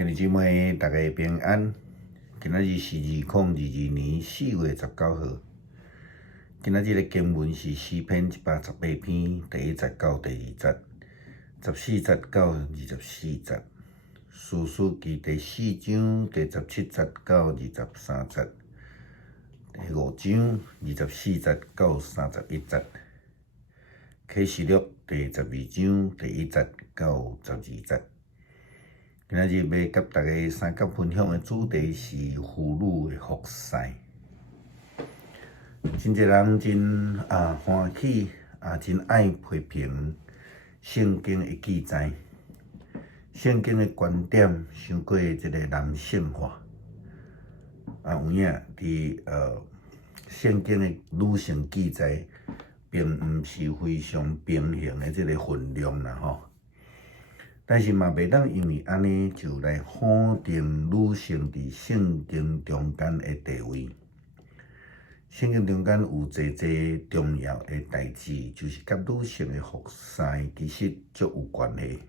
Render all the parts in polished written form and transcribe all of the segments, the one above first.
兄弟姊妹，大家平安。今仔日是2022年4月19号。今仔日的经文是诗篇118篇第1节到第2节，14节到24节。士师记第4章第17节到23节，第5章24节到31节。启示录第12章第1节到12节。今仔日要甲大家三角分享的主题是妇女的服侍。真侪人真欢喜真爱批评圣经的记载。圣经的观点伤过即个男性化。有影伫圣经的女性记载，并毋是非常平衡的即个分量啦吼。但是嘛，袂当因为安尼就来否定女性伫圣经中间的地位。圣经中间有侪重要的代志，就是甲女性的服侍其实足有关系。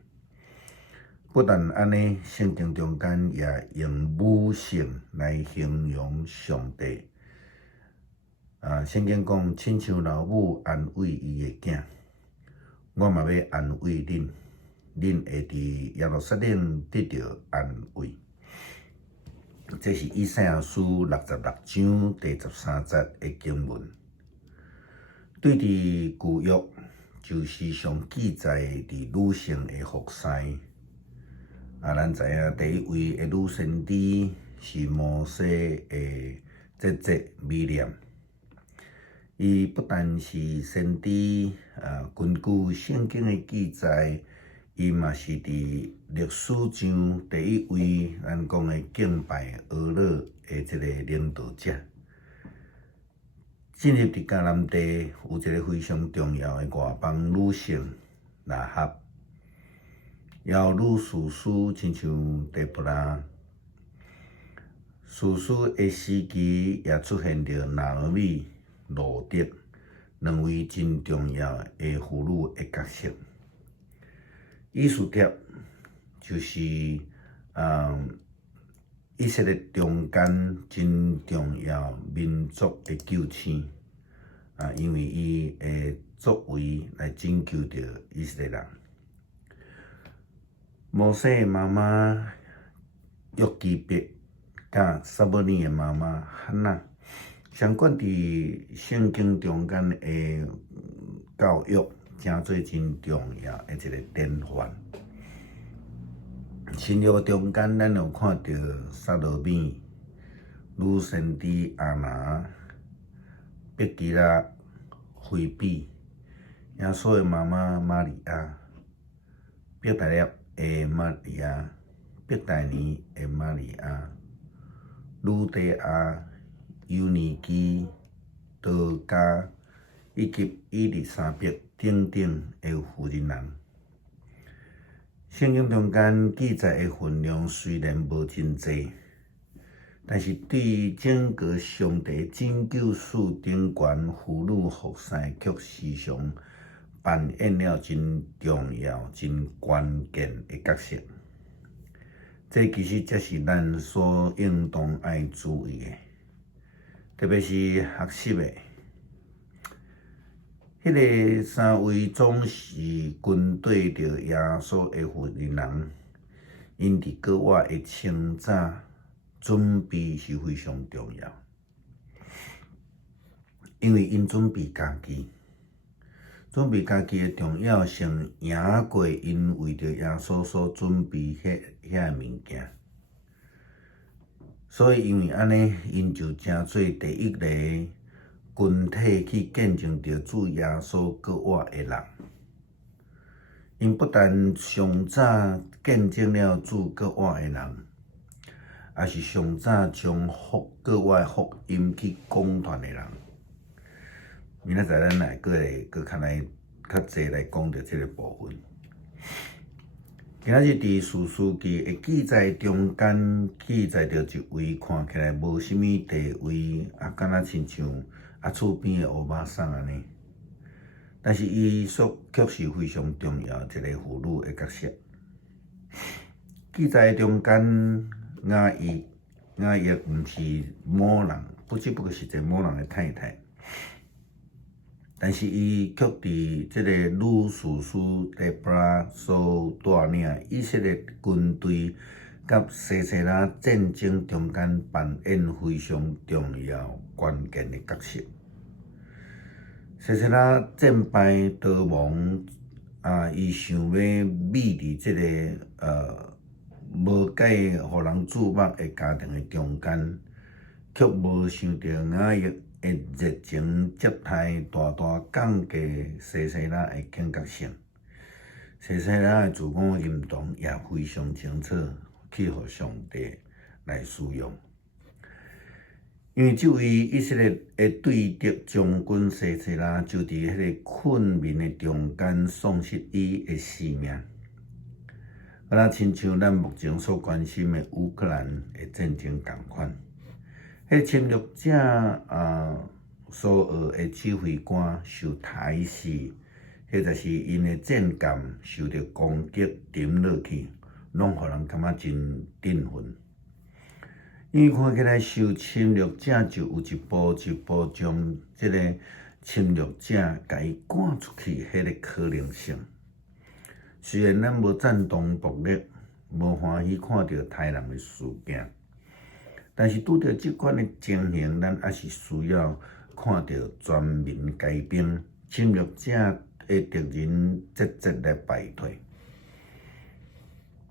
不但安尼，圣经中间也用女性来形容上帝。圣经讲，亲像老母安慰伊的囝，我嘛要安慰恁。恁会伫耶路撒冷得到安慰。这是以赛亚书66章第13节的经文。对伫旧约，就时常记载伫女性的服侍。咱知影第一位的女先知是摩西的姐姐米廉。伊不但是先知，根据圣经的记载。伊嘛是伫历史上第一位咱讲的敬拜俄勒的即个领导者。进入伫迦南地有一个非常重要的外邦女性拉合，也有女士师，亲像底波拉。士师的时期也出现着拿俄米、路得两位真重要的妇女的角色。以斯帖就是以色列中间真重要民族的救星因为伊的作为来拯救着以色列人。摩西的妈妈约基别，甲撒母耳的妈妈汉娜，相关伫圣经中间的教育。真做真重要的一个典范。新约中间，咱有看到撒罗米、女先知阿拿、毕基拉、菲比、耶稣的妈妈玛利亚、伯大尼的玛利亚、伯大尼的玛利亚、鲁底亚、尤尼基、多加以及伊丽莎白。等等的妇人人，圣经中间记载的分量虽然无真济，但是对于整个上帝拯救史顶悬妇女服侍，却时常扮演了真重要、真关键的角色。这其实才是咱所应当爱注意的，特别是学习的。迄个三位总是军队着耶稣的妇人人，因伫国外的清早准备是非常重要，因为因准备家己的重要性赢过因为着耶稣所准备遐物件，所以因为安尼，因就成做第一个。群体去见证着主耶稣国活的人，因不但上早见证了主国活的人，也是上早将国活福音去讲传的人。明仔载咱来搁较济来讲着这个部分。今仔日伫士师记的记载中间，记载着一位看起来无啥物地位，敢若亲像。厝边的欧巴桑安尼，但是伊却是非常重要一个妇女的角色。记载中间雅意毋是某人，不只不过是一个某人的太太，但是伊却伫即个女士师底波拉所带领以色列军队甲西西拉战争中间扮演非常重要关键的角色。西西拉战败逃亡，伊想要匿伫即个无解互人注目的家庭的中间，却无想到雅意的热情接待大大降低西西拉的警觉性。西西拉的自我认同也非常清楚，去互上帝来使用。因为这位以色列的对敌将军西西拉就伫迄个困眠的中间丧失伊的性命，亲像咱目前所关心的乌克兰的战争同款。迄侵略者所学的指挥官受抬视，迄就是因的战舰受到攻击沉落去，拢互人感觉真振奋。因为看起来受侵略者就有一步一步将即个侵略者甲伊赶出去，迄个可能性。虽然咱无赞同暴力，无欢喜看到杀人的事件，但是拄着即款的情形，咱还是需要看到全民皆兵，侵略者的敌人节节来败退。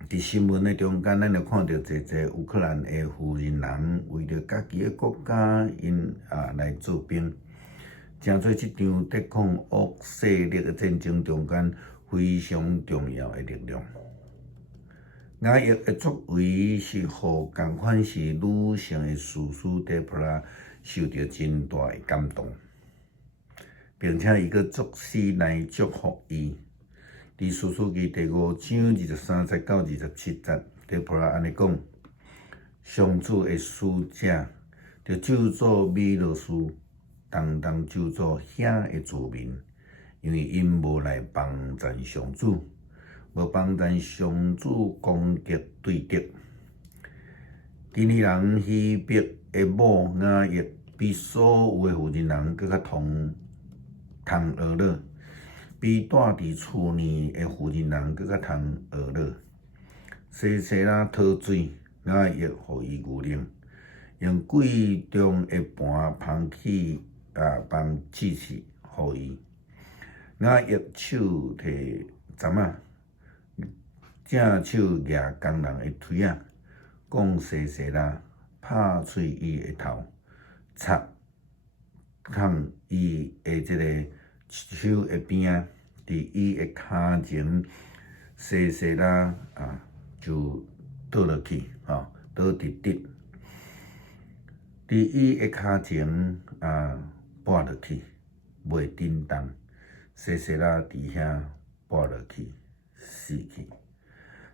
伫新闻的中间，咱就看到侪乌克兰的富人人为着家己的国家，因来做兵，诚做即场抵抗恶势力的战争中间非常重要的力量。雅意的作为是互共款是女性的士师底波拉受到真大的感动，并且伊阁作诗来祝福伊。伫《士师记》第5章23节到27节，底波拉安尼讲：上主的使者就救助米罗斯，动救助遐的子民，因为因无来帮赞上主，无帮赞上主攻击对敌。基尼人希伯的某雅意比所有的富人人更较通学乐。比住伫厝内的富人人更较通学乐。西西拉讨水，雅意互伊牛奶，用贵重的盘捧起帮支持互伊。雅意手摕针正手举工人的腿讲西西拉拍碎伊的头，插抗伊的即个手的边伫伊的骹前，西西拉就倒落去，倒伫地，伫伊的骹前跋落去，袂震动。西西拉伫遐跋落去，死去。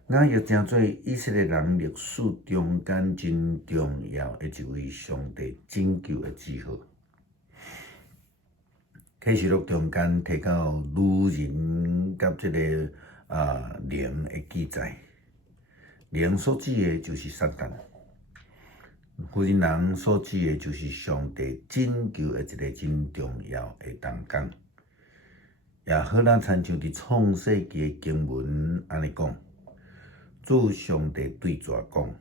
雅意诚做以色列人历史中间真重要的一位上帝拯救的记号。启示录中间提到女人甲即个灵的记载，灵所指的就是撒旦，富人人所指的就是上帝拯救的一个真重要的同工。也好，咱参像伫创世纪的经文安尼讲，主上帝对蛇讲：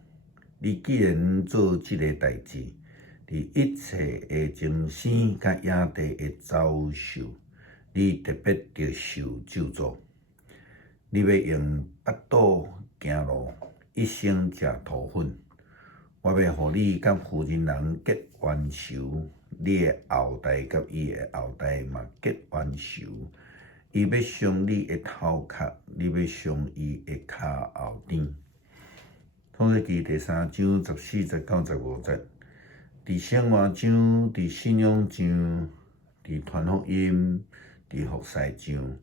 你既然做即个代志，伫一切的情生甲野地的走兽，你特别着受咒诅。你要用腹肚行路，一生食土粉。我要互你甲富人人结冤仇，你的后代甲伊的后代嘛结冤仇。伊要伤你的头壳，你要伤伊的骹后顶。创世记第3章14节到15节。伫生活上，伫信仰上，伫传福音，伫服侍上，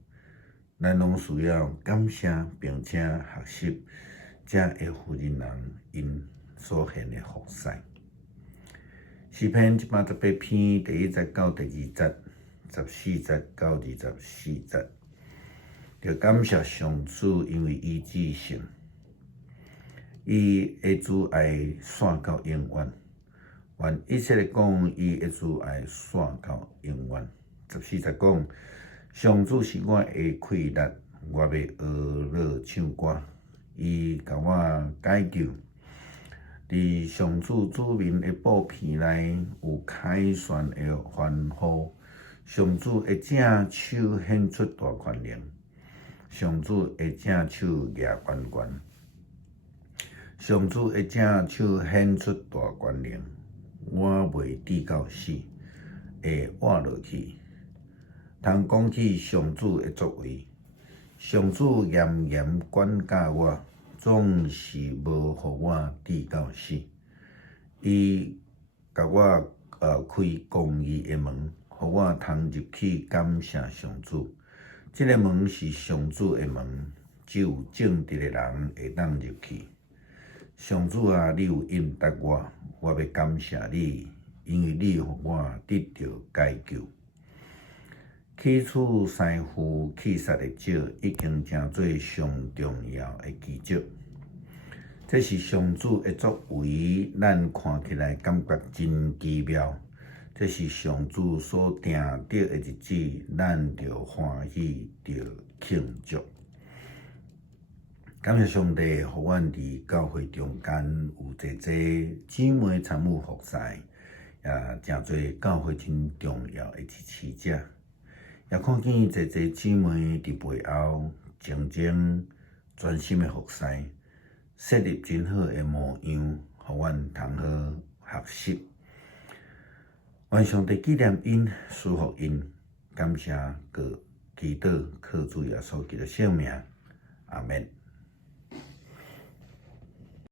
咱拢需要感谢并且学习这个富人人因所献的服侍。诗篇118篇第1节到第2节，14节到24节，着感谢上主，因为伊至圣。伊会主爱线到永远，愿一切的讲，伊会主爱线到永远。14节讲，上主是我的快乐，我要学乐唱歌，伊甲我解救。伫上主子民的布片内有凯旋的欢呼，上主的正手显出大权能，上主的正手举悬悬，上主的正手显出大权能，我袂跌到死，会活落去。通讲起上主的作为，上主严严管教我。总是无互我跌到死，伊甲我开公义的门，互我通入去感谢上主。这个门是上主的门，只有正直的人会当入去。上主啊，你有应答我，我要感谢你，因为你互我得到解救。起初三夫气杀的少，已经成做上重要的奇迹。这是上主的作为，咱看起来感觉真奇妙。这是上主所定定的日子，咱着欢喜，着庆祝。感谢上帝，互阮伫教会中间有济济姊妹参与服侍，也诚侪教会真重要的支持者。也看见济济姊妹伫背后静静专心的服侍，设立真好的模样，互阮通好学习。愿上帝纪念因，祝福因，感谢各祈祷，靠主耶稣基督圣名，阿门。